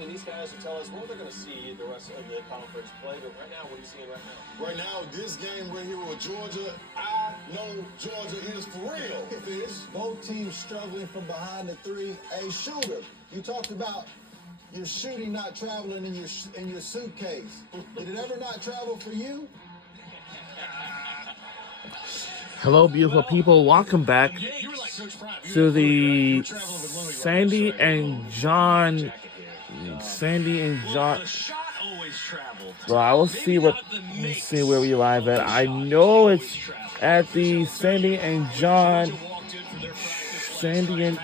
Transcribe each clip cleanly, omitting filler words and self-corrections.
And these guys will tell us what they're going to see the rest of the conference play. But right now, what are you seeing right now? Right now, this game right here with Georgia, I know Georgia is for real. Fish. Both teams struggling from behind the three. A shooter. You talked about your shooting not traveling in your suitcase. Did it ever not travel for you? Hello, beautiful people. Welcome back to the Sandy and John. Well, I will see where we live at. I know it's at the Sandy and John. Sandy and.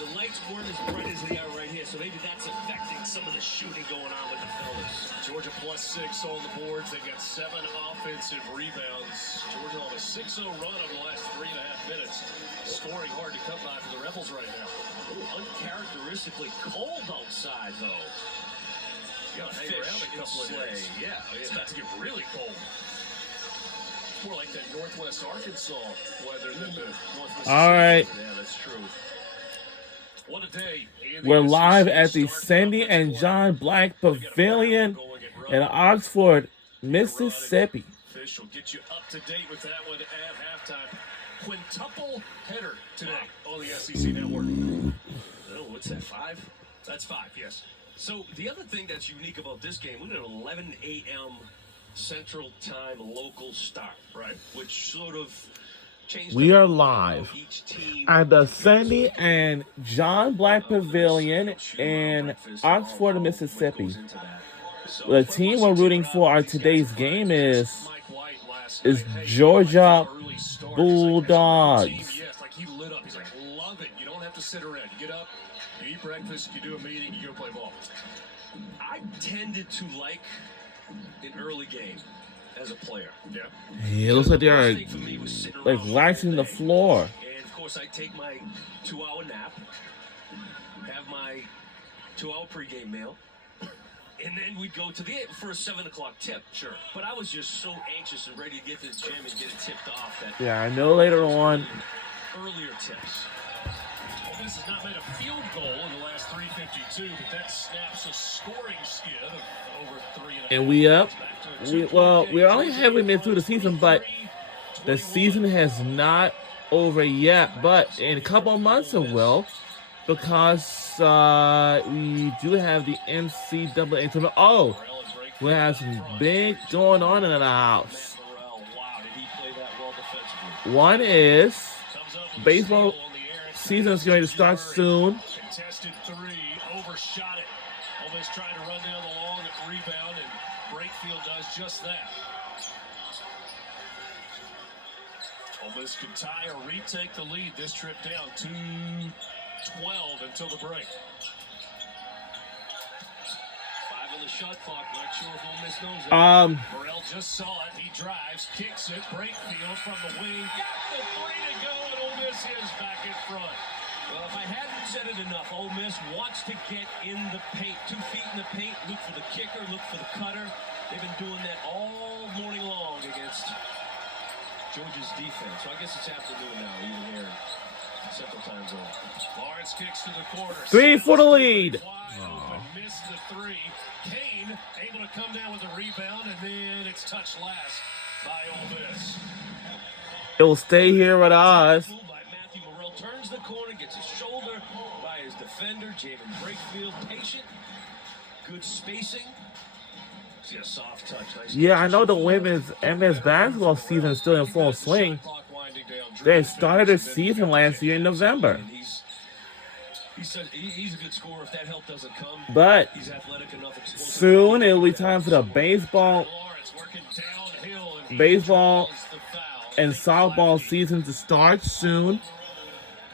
The lights weren't as bright as they are right here, so maybe that's affecting some of the shooting going on with the fellas. Georgia +6 on the boards. They've got 7 offensive rebounds. Georgia on a 6-0 run over the last 3.5 minutes. Scoring hard to come by for the Rebels right now. Uncharacteristically cold outside, though. You gotta hang around a couple of days. Yeah, it's about to get really cold. It's more like that Northwest Arkansas weather than the Northwest. All right. Yeah, that's true. What a day. We're live at the Sandy and John Black Pavilion in Oxford, Mississippi. Fish will get you up to date with that one at halftime. Quintuple header today on the SEC Network. Oh, what's that, 5? That's 5, yes. So the other thing that's unique about this game, we got an 11 a.m. Central Time local start, right? Which sort of changed. We are live at the Sandy and John Black Pavilion in Oxford, Mississippi. The team we're rooting for our today's game is Georgia Bulldogs. Yes, like he lit up. He's like, love it. You don't have to sit around. You get up, you eat breakfast, you do a meeting, you go play ball. I tended to like an early game as a player. Yeah. It looks like they are like waxing the floor. And of course, I take my 2-hour nap, have my 2-hour pregame meal, and then we'd go to the first 7 o'clock tip. Sure. But I was just so anxious and ready to get to the gym and get it tipped off that. Yeah, I know later on. Earlier tips. Well, this has not made a field goal in the last 3:52, but that snaps a scoring skid of over 3.5. And we up. We're only halfway mid through the season, but the season has not over yet. But in a couple of months it will, because we do have the NCAA tournament. Oh, we have some big going on in the house. One is baseball season is going to start soon. Contested 3, overshot it. Almost trying to run down the long rebound, and Brakefield does just that. Ole Miss could tie or retake the lead this trip down 2:12 until the break. 5 on the shot clock. Not sure if Ole Miss knows that. Morrell just saw it. He drives, kicks it. Brakefield from the wing. Got the 3 to go, and Ole Miss is back in front. Well, if I hadn't said it enough, Ole Miss wants to get in the paint. 2 feet in the paint, look for the kicker, look for the cutter. They've been doing that all morning long against Georgia's defense. So I guess it's afternoon now, even here in Central Time Zone. Lawrence kicks to the corner. 3 for the lead. Missed the 3. Kane able to come down with a rebound, and then it's touched last by Ole Miss. It will stay here with us. Turns the corner, gets his shoulder by his defender, Jamin Brakefield. Patient, good spacing. See a soft touch. Nice. Yeah, I know the women's MS basketball season is still in full swing. They started their season last year in November. He's a good scorer. If that help doesn't come, But he's athletic enough. soon it will be time for the baseball and softball season to start soon.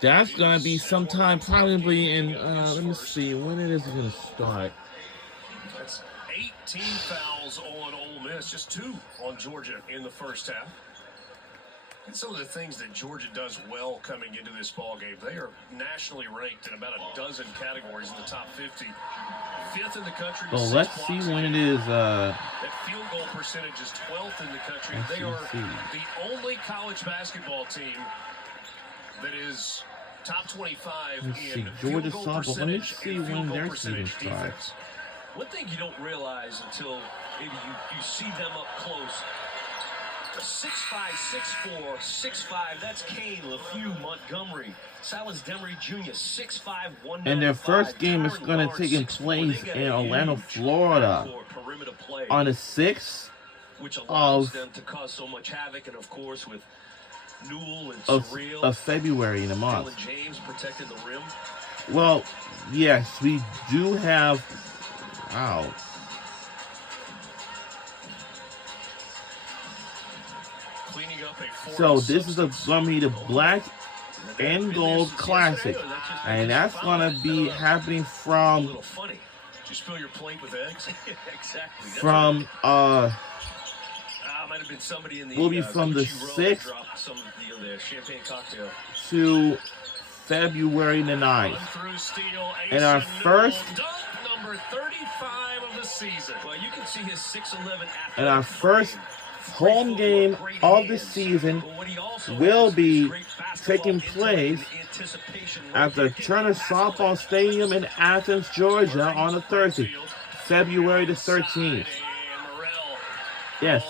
That's going to be sometime probably in, let me see, when it is going to start. That's 18 fouls on Ole Miss, just 2 on Georgia in the first half. And some of the things that Georgia does well coming into this ball game, they are nationally ranked in about a dozen categories in the top 50. Fifth in the country. So let's see when it is. That field goal percentage is 12th in the country. They are SEC. the only college basketball team that is top 25 Let's see, in Georgia field goal softball. Let me percentage see and field when goal their percentage season starts. defense. One thing you don't realize until maybe you see them up close. 6'5", 6'4", 6'5", that's Kane, LeFew, Montgomery, Silas Demery Jr., 6'5", 195. And their first game is going to take place in Orlando, Florida on the 6th which allows them to cause so much havoc, and of course with Newell and Surreal, of February in a month. Dylan James protecting the rim. Well, yes, we do have. Wow. Cleaning up a So this is going to be the Black and Gold Classic, and that's going to be happening A from little funny. Did you spill your plate with eggs? Exactly. That's from might have been somebody in the will be from the Gucci row that 6th dropped some of the champagne cocktail. to February the 9th. Through steal, And our Ace first Newell, dunk number 35 of the season. Well, you can see his 6'11" And our first home game of the season will be taking place at the Turner Softball Stadium in Athens, Georgia on the 30th, February the 13th. Yes,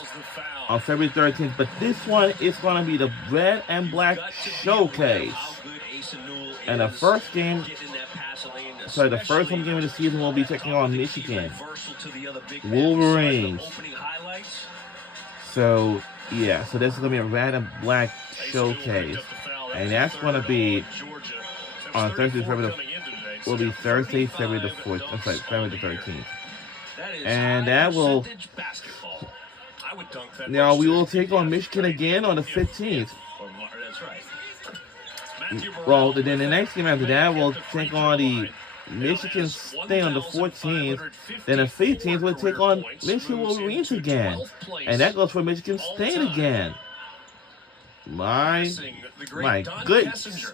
on February 13th. But this one is going to be the Red and Black Showcase. And the first game, the first home game of the season will be taking on Michigan Wolverines. So, yeah, so this is going to be a Red and Black Showcase. And that's going to be on Thursday, February will be Thursday, February the 4th. I'm sorry, February the 13th. And that will. Now we will take on Michigan again on the 15th. That's right. Well, then the next game after that, we'll take on the Michigan State on the 14th. Then the 15th, we'll take on Michigan Wolverines again. And that goes for Michigan State again. My goodness.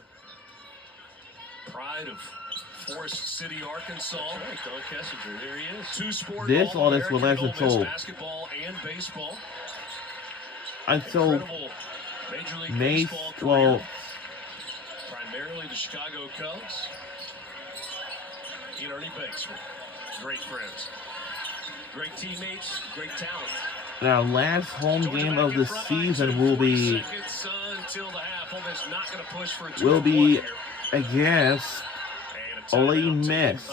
Pride of Forest City, Arkansas. Right, Don Kessinger, there he is. Two-sport This all this will last All-American until basketball and baseball. until Incredible Major League May. Baseball Well, career. Primarily the Chicago Cubs. He and Ernie Banks were great friends. Great teammates, great talent. our last home game of the season will be against Ole Miss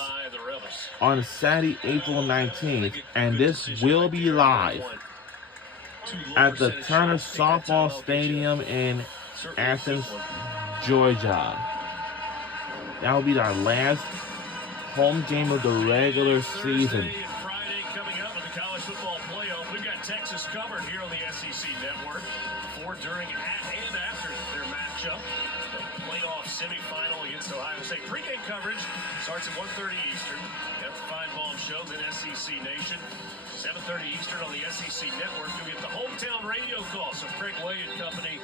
on Saturday, April 19th, and this will be live at the Turner Softball Stadium in Athens, Georgia. That will be our last home game of the regular season. Friday coming up with the college football playoff. We've got Texas covered here on the SEC Network before, during, and after their matchup. The playoff semifinal against Ohio State. Pre-game coverage starts at 1:30 Eastern. That's the Fine Ball Show, then SEC Nation. 7:30 Eastern on the SEC Network. You'll get the hometown radio call. So Craig Way and company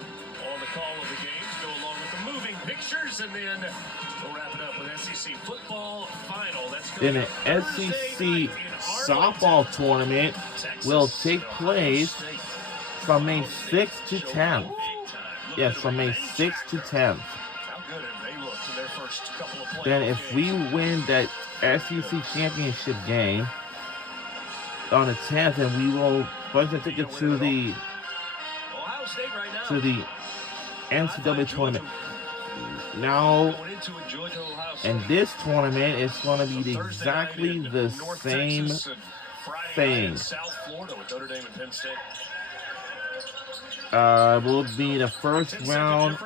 on the call of the games. Go along with the moving pictures, and then we'll wrap it up with SEC football final. That's Then the SEC softball tournament will take place from May 6th to 10th. Yes, from May 6th to 10th. How good have they looked in their first couple of playoff Then if we win that SEC championship game on the 10th, and we will bunch a ticket to the Ohio State right now. to the NCAA tournament. Now, Going into it, Georgia, Ohio State. and this tournament is going to be exactly the same thing. South Florida with Notre Dame and Penn State. Will be the first round.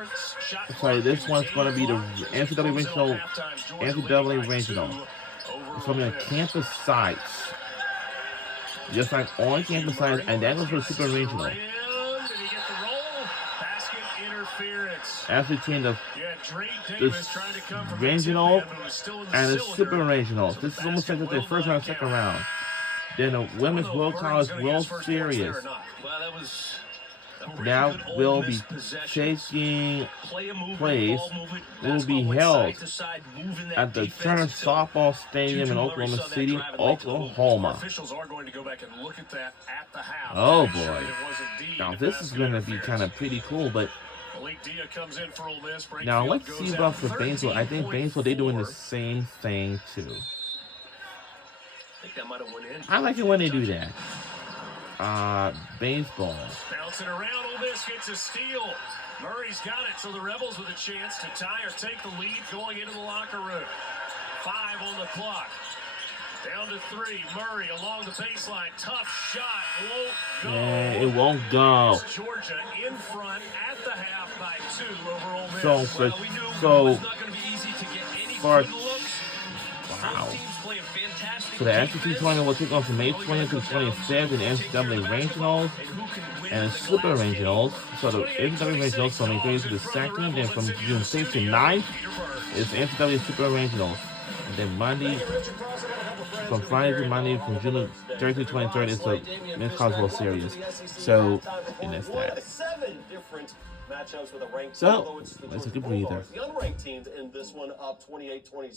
Sorry, this one's going to be the NCAA regional. NCAA regional. It's going to be on campus sites, just like on campus sites, and that goes for the super regional. That's between the regional and the super regional. This is almost like the first round, second round. Then the Women's World College World Series. Well, that was that will be taking place will be held at the Turner Softball Stadium in Oklahoma City, Oklahoma. Officials are going to go back and look at that at the half. Oh boy. Now this is going to be kind of pretty cool, but now let's see about for Bainesville. I think Bainesville, they're doing the same thing too. I think that might have went in. I like it when they do that. Baseball. Bouncing around, Ole Miss gets a steal. Murray's got it, so the Rebels with a chance to tie or take the lead going into the locker room. 5 on the clock. Down to 3. Murray along the baseline. Tough shot. Won't go. Yeah, it won't go. Georgia in front at the half by 2 over Ole Miss. So for We knew it was not going to be easy to get any for good looks. wow. Both teams playing fantastic So the NCAA defense. tournament will take on from May 20th to 25th in the NCAA Regionals and the Super Regionals. So the NCAA Regionals from May 30th to the 2nd, then from June 6th to 9th is NCAA Super Regionals. And then Monday, from Friday to Monday, from June 30th to 23rd is the Men's College World Series. So, and that's that. 7 different matchups with a ranked So, although it's the let's take a Bulldogs, breather. the unranked teams in this one up 28-27.